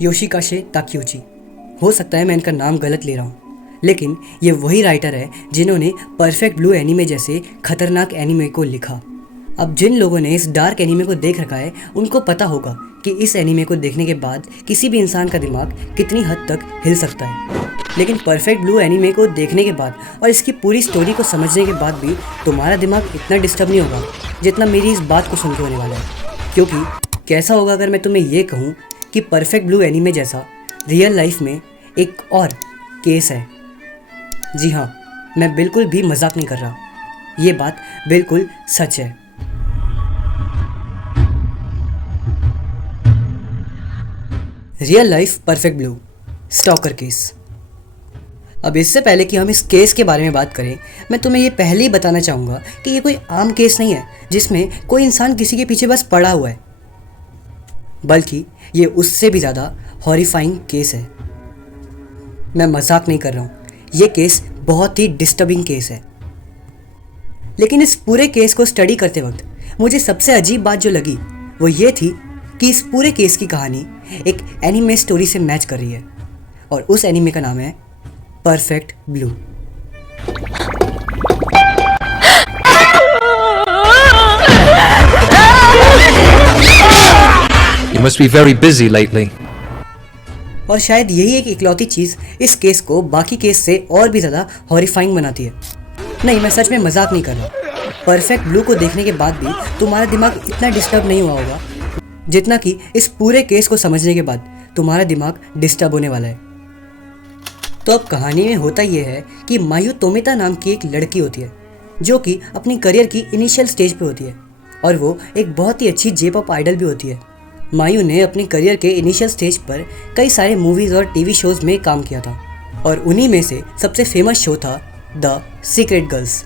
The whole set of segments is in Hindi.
योशिकाशे ताकेउची। हो सकता है मैं इनका नाम गलत ले रहा हूँ, लेकिन ये वही राइटर है जिन्होंने परफेक्ट ब्लू एनीमे जैसे खतरनाक एनीमे को लिखा। अब जिन लोगों ने इस डार्क एनीमे को देख रखा है उनको पता होगा कि इस एनीमे को देखने के बाद किसी भी इंसान का दिमाग कितनी हद तक हिल सकता है। लेकिन परफेक्ट ब्लू एनीमे को देखने के बाद और इसकी पूरी स्टोरी को समझने के बाद भी तुम्हारा दिमाग इतना डिस्टर्ब नहीं होगा जितना मेरी इस बात को सुन के होने वाला है। क्योंकि कैसा होगा अगर मैं तुम्हें ये कहूँ कि परफेक्ट ब्लू एनीमे जैसा रियल लाइफ में एक और केस है। जी हाँ, मैं बिल्कुल भी मजाक नहीं कर रहा, ये बात बिल्कुल सच है। Real life perfect blue stalker case. अब इससे पहले कि हम इस केस के बारे में बात करें, मैं तुम्हें ये पहले ही बताना चाहूँगा कि ये कोई आम केस नहीं है जिसमें कोई इंसान किसी के पीछे बस पड़ा हुआ है, बल्कि ये उससे भी ज़्यादा हॉरिफाइंग केस है। मैं मजाक नहीं कर रहा हूँ, ये केस बहुत ही डिस्टर्बिंग केस है। लेकिन इस पूरे केस को स्टडी करते वक्त मुझे सबसे अजीब बात जो लगी वो ये थी कि इस पूरे केस की कहानी एक एनीमे स्टोरी से मैच कर रही है, और उस एनीमे का नाम है perfect blue. You must be very busy lately. और शायद यही एक इकलौती चीज़ इस केस को बाकी केस से और भी ज़्यादा हॉरिफाइंग बनाती है। नहीं, मैं सच में मजाक नहीं कर रहा। परफेक्ट ब्लू को देखने के बाद भी तुम्हारा दिमाग इतना डिस्टर्ब नहीं हुआ होगा जितना कि इस पूरे केस को समझने के बाद तुम्हारा दिमाग डिस्टर्ब होने वाला है। तो अब कहानी में होता यह है कि मायू तोमिता नाम की एक लड़की होती है जो कि अपनी करियर की इनिशियल स्टेज पे होती है, और वो एक बहुत ही अच्छी जे-पॉप आइडल भी होती है। मायू ने अपनी करियर के इनिशियल स्टेज पर कई सारे मूवीज़ और टीवी शोज़ में काम किया था, और उन्हीं में से सबसे फेमस शो था द सीक्रेट गर्ल्स।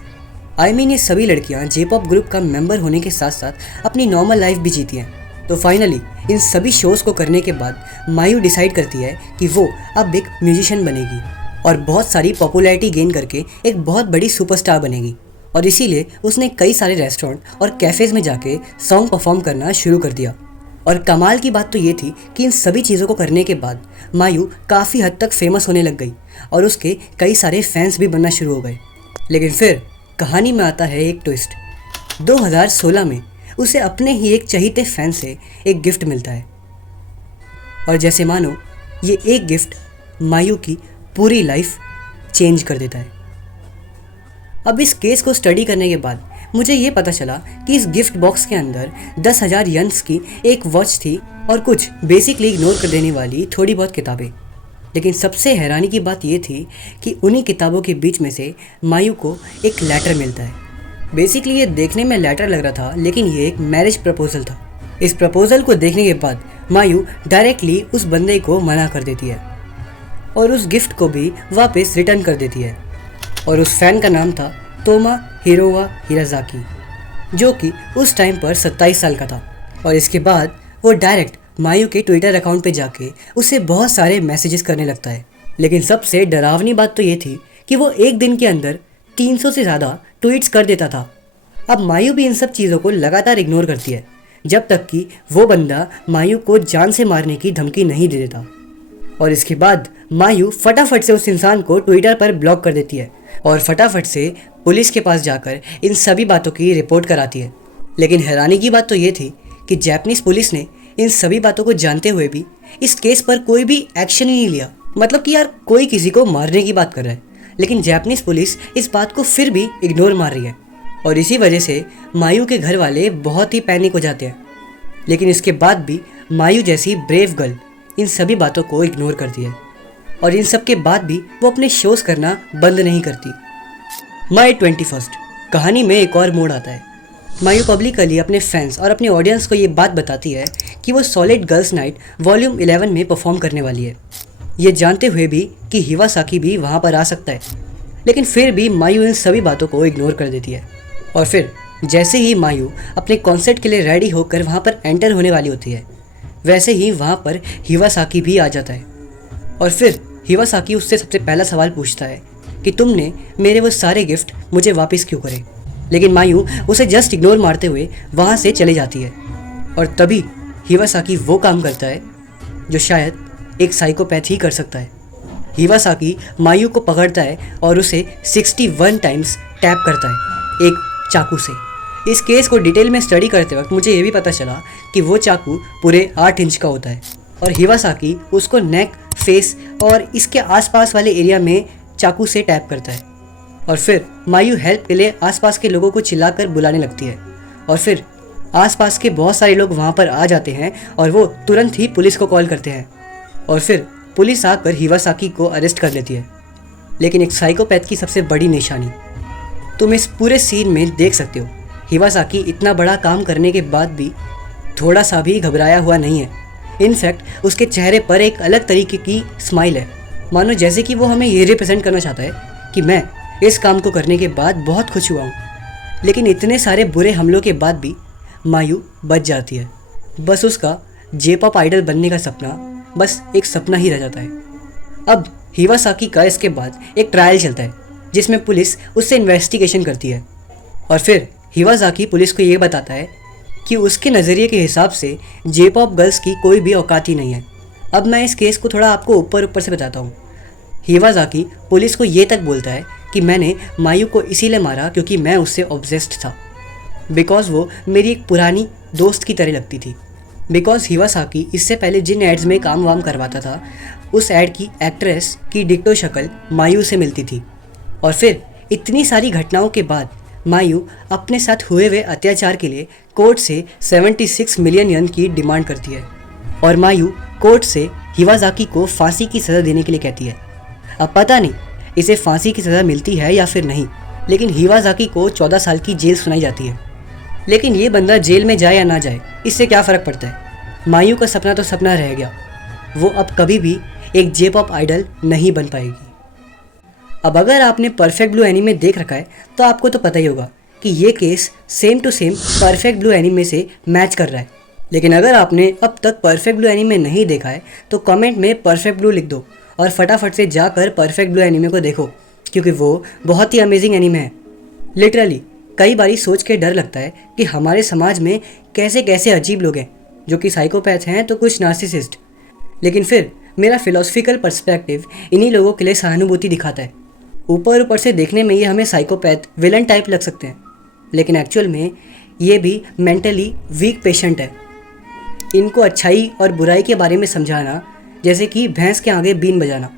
ये सभी लड़कियां जे-पॉप ग्रुप का मेंबर होने के साथ साथ अपनी नॉर्मल लाइफ भी जीती हैं। तो फाइनली इन सभी शोज़ को करने के बाद मायू डिसाइड करती है कि वो अब एक म्यूजिशियन बनेगी और बहुत सारी पॉपुलैरिटी गेन करके एक बहुत बड़ी सुपरस्टार बनेगी। और इसीलिए उसने कई सारे रेस्टोरेंट और कैफ़ेज़ में जाके सॉन्ग परफॉर्म करना शुरू कर दिया। और कमाल की बात तो ये थी कि इन सभी चीज़ों को करने के बाद मायू काफ़ी हद तक फेमस होने लग गई और उसके कई सारे फैंस भी बनना शुरू हो गए। लेकिन फिर कहानी में आता है एक ट्विस्ट। 2016 में उसे अपने ही एक चहीते फैन से एक गिफ्ट मिलता है, और जैसे मानो ये एक गिफ्ट मायू की पूरी लाइफ चेंज कर देता है। अब इस केस को स्टडी करने के बाद मुझे ये पता चला कि इस गिफ्ट बॉक्स के अंदर 10,000 यन्स की एक वॉच थी और कुछ बेसिकली इग्नोर कर देने वाली थोड़ी बहुत किताबें। लेकिन सबसे हैरानी की बात ये थी कि उन्हीं किताबों के बीच में से मायू को एक लेटर मिलता है। बेसिकली ये देखने में लेटर लग रहा था, लेकिन ये एक मैरिज प्रपोजल था। इस प्रपोजल को देखने के बाद मायू डायरेक्टली उस बंदे को मना कर देती है और उस गिफ्ट को भी वापस रिटर्न कर देती है। और उस फैन का नाम था तोमा हिरोवा हिराजाकी, जो कि उस टाइम पर 27 साल का था। और इसके बाद वो डायरेक्ट मायू के ट्विटर अकाउंट पे जाके उसे बहुत सारे मैसेजेस करने लगता है। लेकिन सबसे डरावनी बात तो ये थी कि वो एक दिन के अंदर 300 से ज़्यादा ट्वीट्स कर देता था। अब मायू भी इन सब चीज़ों को लगातार इग्नोर करती है जब तक कि वो बंदा मायू को जान से मारने की धमकी नहीं दे देता। और इसके बाद मायू फटाफट से उस इंसान को ट्विटर पर ब्लॉक कर देती है और फटाफट से पुलिस के पास जाकर इन सभी बातों की रिपोर्ट कराती है। लेकिन हैरानी की बात तो ये थी कि जापानीज़ पुलिस ने इन सभी बातों को जानते हुए भी इस केस पर कोई भी एक्शन ही नहीं लिया। मतलब कि यार, कोई किसी को मारने की बात कर रहा है, लेकिन जापानीज़ पुलिस इस बात को फिर भी इग्नोर मार रही है। और इसी वजह से मायू के घर वाले बहुत ही पैनिक हो जाते हैं। लेकिन इसके बाद भी मायू जैसी ब्रेव गर्ल इन सभी बातों को इग्नोर करती है, और इन सब के बाद भी वो अपने शोज़ करना बंद नहीं करती। माई 21 कहानी में एक और मोड़ आता है। मायू पब्लिकली अपने फैंस और अपने ऑडियंस को ये बात बताती है कि वो सॉलिड गर्ल्स नाइट वॉल्यूम 11 में परफॉर्म करने वाली है, ये जानते हुए भी कि हिवासाकी भी वहाँ पर आ सकता है। लेकिन फिर भी मायू इन सभी बातों को इग्नोर कर देती है। और फिर जैसे ही मायू अपने कॉन्सर्ट के लिए रेडी होकर वहाँ पर एंटर होने वाली होती है, वैसे ही वहाँ पर हिवासाकी भी आ जाता है। और फिर हिवासाकी उससे सबसे पहला सवाल पूछता है कि तुमने मेरे वो सारे गिफ्ट मुझे वापस क्यों करे। लेकिन मायू उसे जस्ट इग्नोर मारते हुए वहाँ से चले जाती है। और तभी हिवासाकी वो काम करता है जो शायद एक साइकोपैथ ही कर सकता है। हिवासाकी मायू को पकड़ता है और उसे 61 टाइम्स टैप करता है एक चाकू से। इस केस को डिटेल में स्टडी करते वक्त मुझे ये भी पता चला कि वो चाकू पूरे 8 इंच का होता है और हिवासाकी उसको नेक, फेस और इसके आसपास वाले एरिया में चाकू से टैप करता है। और फिर मायू हेल्प के लिए आसपास के लोगों को चिल्लाकर बुलाने लगती है और फिर आसपास के बहुत सारे लोग वहाँ पर आ जाते हैं और वो तुरंत ही पुलिस को कॉल करते हैं और फिर पुलिस आकर हिवासाकी को अरेस्ट कर लेती है। लेकिन एक साइकोपैथ की सबसे बड़ी निशानी तुम इस पूरे सीन में देख सकते हो, हिवासाकी इतना बड़ा काम करने के बाद भी थोड़ा सा भी घबराया हुआ नहीं है। इनफैक्ट उसके चेहरे पर एक अलग तरीके की स्माइल है, मानो जैसे कि वो हमें ये रिप्रेजेंट करना चाहता है कि मैं इस काम को करने के बाद बहुत खुश हुआ हूँ। लेकिन इतने सारे बुरे हमलों के बाद भी मायू बच जाती है। बस उसका J-pop आइडल बनने का सपना बस एक सपना ही रह जाता है। अब हिवासाकी का इसके बाद एक ट्रायल चलता है जिसमें पुलिस उससे इन्वेस्टिगेशन करती है और फिर हिवासाकी पुलिस को ये बताता है कि उसके नज़रिए के हिसाब से J-pop गर्ल्स की कोई भी औकात ही नहीं है। अब मैं इस केस को थोड़ा आपको ऊपर से बताता हूँ। हिवासाकी पुलिस को ये तक बोलता है कि मैंने मायू को इसीलिए मारा क्योंकि मैं उससे ऑब्सेस्ड था, बिकॉज वो मेरी एक पुरानी दोस्त की तरह लगती थी। बिकॉज हिवासाकी इससे पहले जिन एड्स में काम वाम करवाता था उस एड की एक्ट्रेस की डिक्टो शक्ल मायू से मिलती थी। और फिर इतनी सारी घटनाओं के बाद मायू अपने साथ हुए हुए अत्याचार के लिए कोर्ट से 76 मिलियन येन की डिमांड करती है और मायू कोर्ट से हिवासाकी को फांसी की सज़ा देने के लिए कहती है। अब पता नहीं इसे फांसी की सज़ा मिलती है या फिर नहीं, लेकिन हिवासाकी को 14 साल की जेल सुनाई जाती है। लेकिन ये बंदा जेल में जाए या ना जाए इससे क्या फ़र्क पड़ता है। मायू का सपना तो सपना रह गया, वो अब कभी भी एक J-pop आइडल नहीं बन पाएगी। अब अगर आपने परफेक्ट ब्लू एनीमे देख रखा है तो आपको तो पता ही होगा कि ये case same to same perfect blue anime से मैच कर रहा है। लेकिन अगर आपने अब तक परफेक्ट ब्लू एनीमे नहीं देखा है तो कमेंट में परफेक्ट ब्लू लिख दो और फटाफट से जाकर परफेक्ट ब्लू एनीमे को देखो, क्योंकि वो बहुत ही अमेजिंग एनीमे है। लिटरली कई बारी सोच के डर लगता है कि हमारे समाज में कैसे कैसे अजीब लोग हैं जो कि साइकोपैथ हैं तो कुछ नार्सिसिस्ट। लेकिन फिर मेरा फिलोसफिकल पर्सपेक्टिव इन्हीं लोगों के लिए सहानुभूति दिखाता है। ऊपर से देखने में ये हमें साइकोपैथ विलन टाइप लग सकते हैं, लेकिन एक्चुअल में ये भी मेंटली वीक पेशेंट है। इनको अच्छाई और बुराई के बारे में समझाना जैसे कि भैंस के आगे बीन बजाना।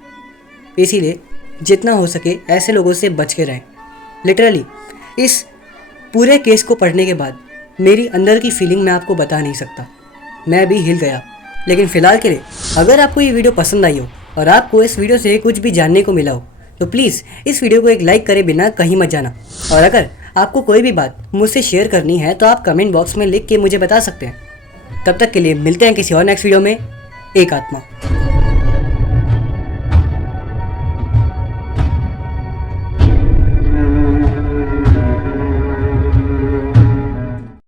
इसीलिए जितना हो सके ऐसे लोगों से बच के रहें। लिटरली इस पूरे केस को पढ़ने के बाद मेरी अंदर की फीलिंग मैं आपको बता नहीं सकता, मैं भी हिल गया। लेकिन फ़िलहाल के लिए अगर आपको ये वीडियो पसंद आई हो और आपको इस वीडियो से कुछ भी जानने को मिला हो तो प्लीज़ इस वीडियो को एक लाइक करे बिना कहीं मत जाना। और अगर आपको कोई भी बात मुझसे शेयर करनी है तो आप कमेंट बॉक्स में लिख के मुझे बता सकते हैं। तब तक के लिए मिलते हैं किसी और नेक्स्ट वीडियो में। एक आत्मा।